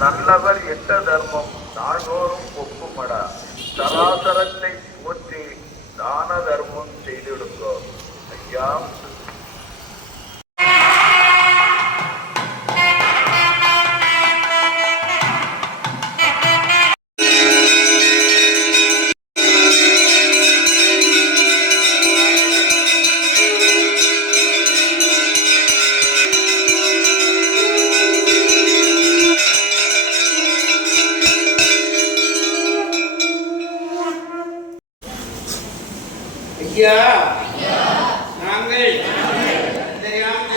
நல்லவர் எட்ட தர்மம் நாள்தோறும் ஒப்புமடா. சராசரத்தை போற்றி தான தர்மம் செய்திடுங்கோ. ஐயா ஐயா நாங்கள் தெரியாம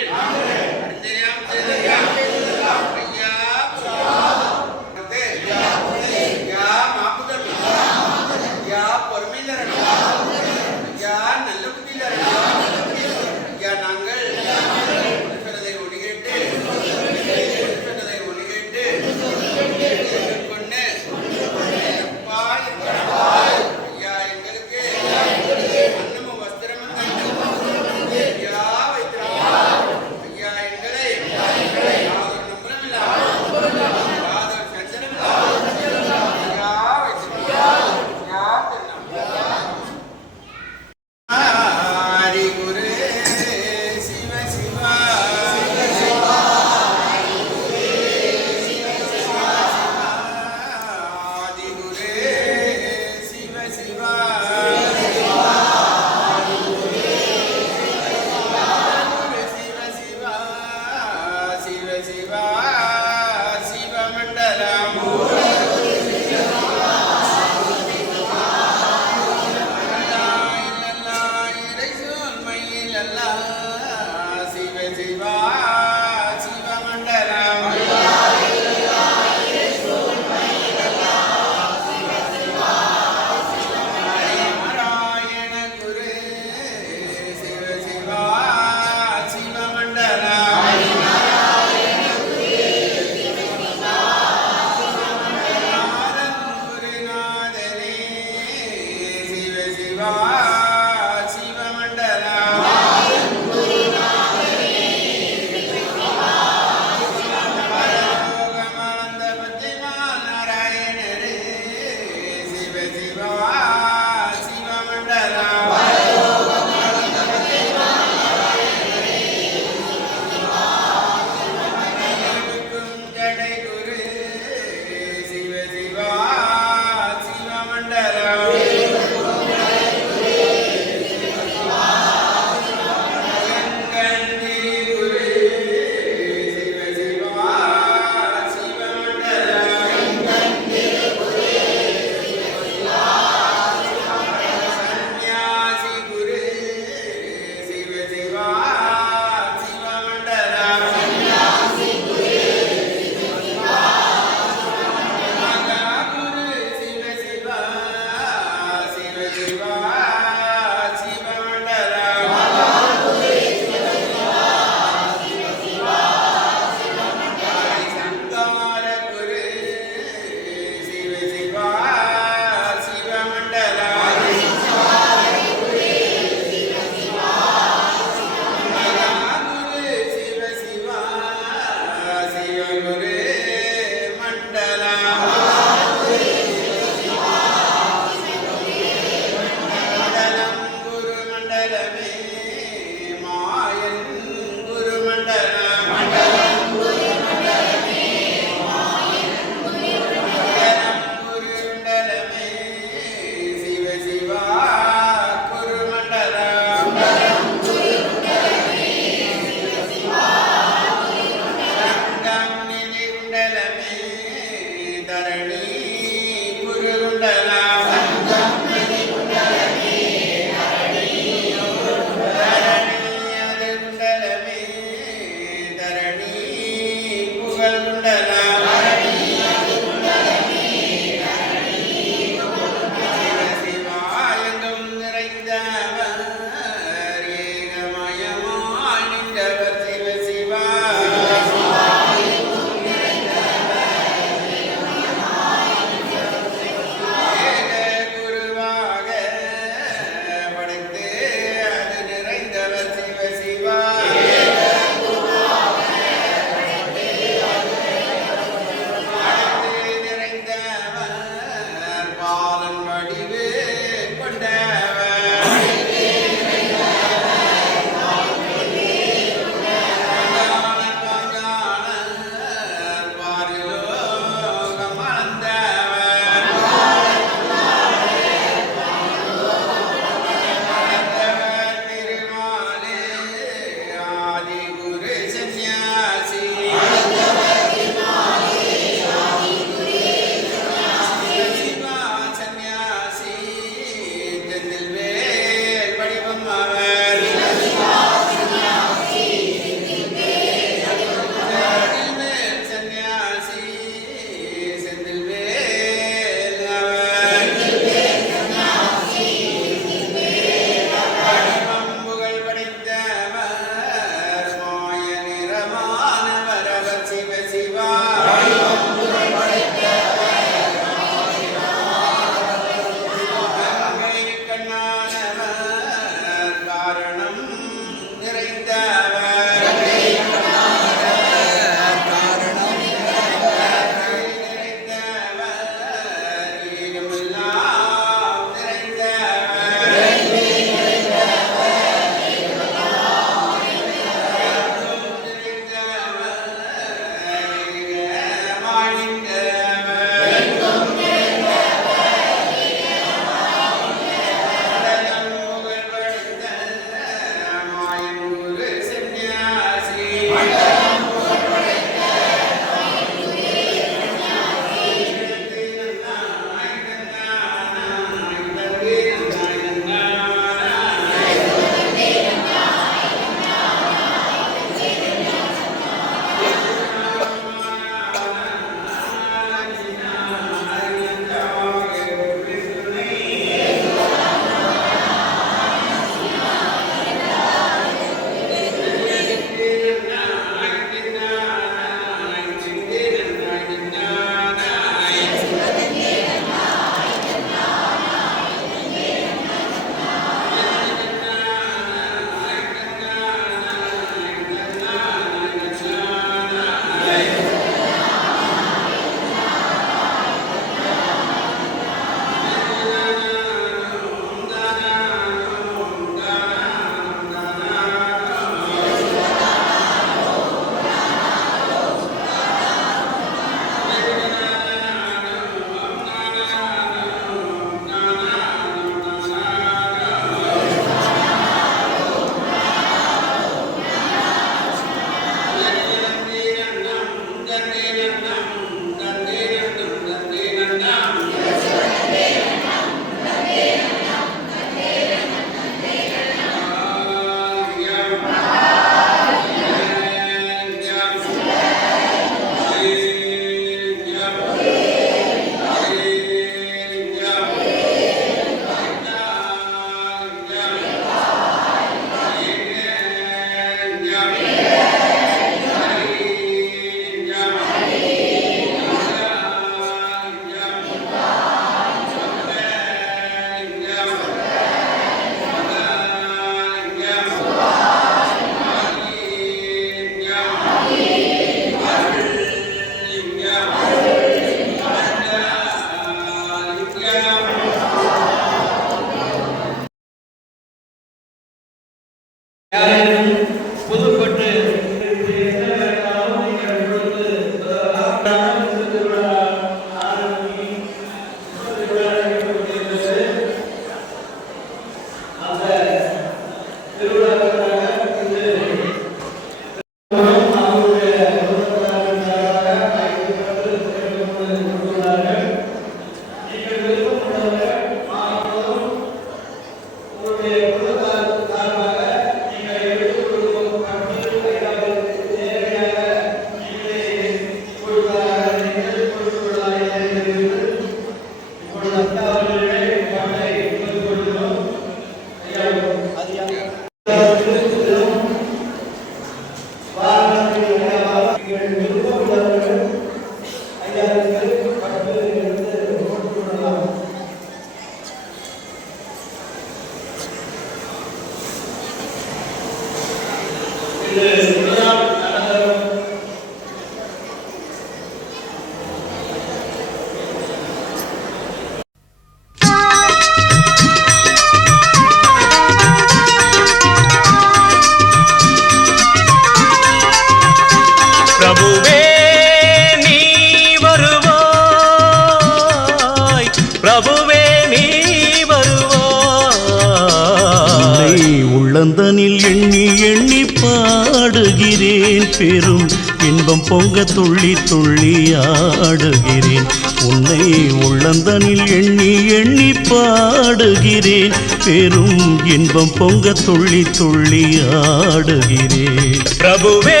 உள்ளந்தனில் எண்ணி எண்ணி பாடுகிறேன், பெரும் இன்பம் பொங்க துள்ளி துள்ளி ஆடுகிறேன். உன்னை உள்ளந்தனில் எண்ணி எண்ணி பாடுகிறேன், பெரும் இன்பம் பொங்க துள்ளி துள்ளி ஆடுகிறேன். பிரபுவே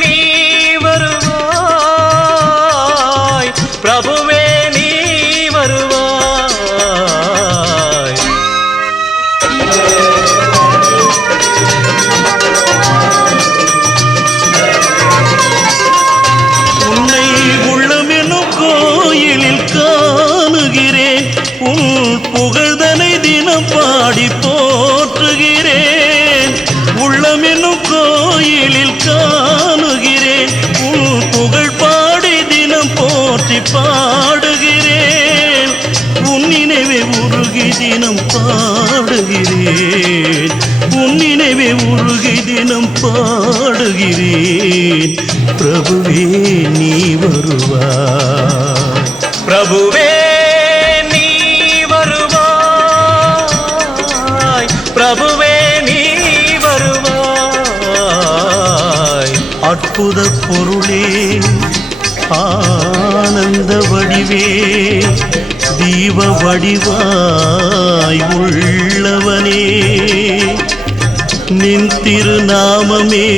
நீ வருவாய், பிரபுவே நீ வருவாய். உன்னை உள்ளமெனும் கோயிலில் காணுகிறேன், உன் புகழ்தனை தினம் பாடி போற்றுகிறேன். உள்ளமெனும் கோயிலில் காணுகிறேன், உன் புகழ் பாடி தினம் போற்றி பாடுகிறேன். உன் நினைவே உருகி தினம் பாடுகிறேன், உன் நினைவே உருகி தினம் பாடுகிறேன். பிரபுவே நீ வருவாய், பிரபுவே நீ வருவாய், பிரபுவே நீ வருவாய். அற்புத பொருளே ஆனந்த வடிவே, தீப வடிவாய் உள்ளவனே, நின் திருநாமமே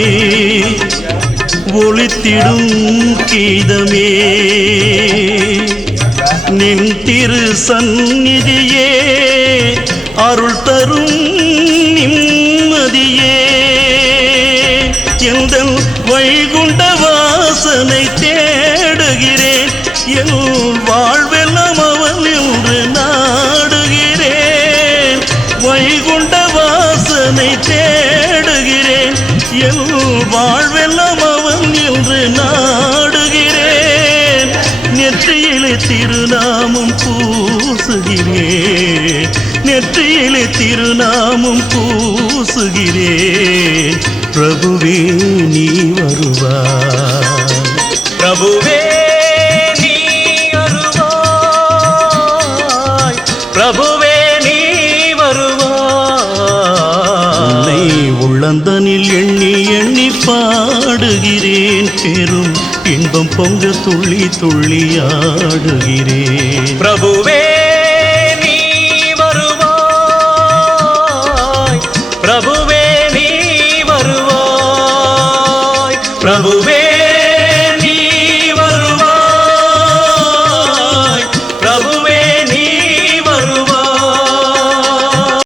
ஒளித்திடும் கீதமே. நின் திரு சந்நிதியே அருள் தரும் நிம்மதியே. எந்தன் வைகுண்ட வாசனை தேடுகிறேன், என் வாழ்வெல்லாம் அவன் என்று நாடுகிறேன். வைகுண்ட வாசனை தேடுகிறேன், என் வாழ்வெல்லாம் அவன் என்று நாடுகிறேன். நெற்றியிலே திருநாமம் பூசுகிறேன், நெற்றியிலே திருநாமம் பூசுகிறேன். பிரபுவே நீ வருவாய், பிரபுவே நீ வருவாய், பிரபுவே நீ வருவாய். உன்னை உள்ளந்தனில் எண்ணி எண்ணி பாடுகிறேன், பெரும் இன்பம் பொங்க துள்ளி துள்ளி ஆடுகிறேன். பிரபுவே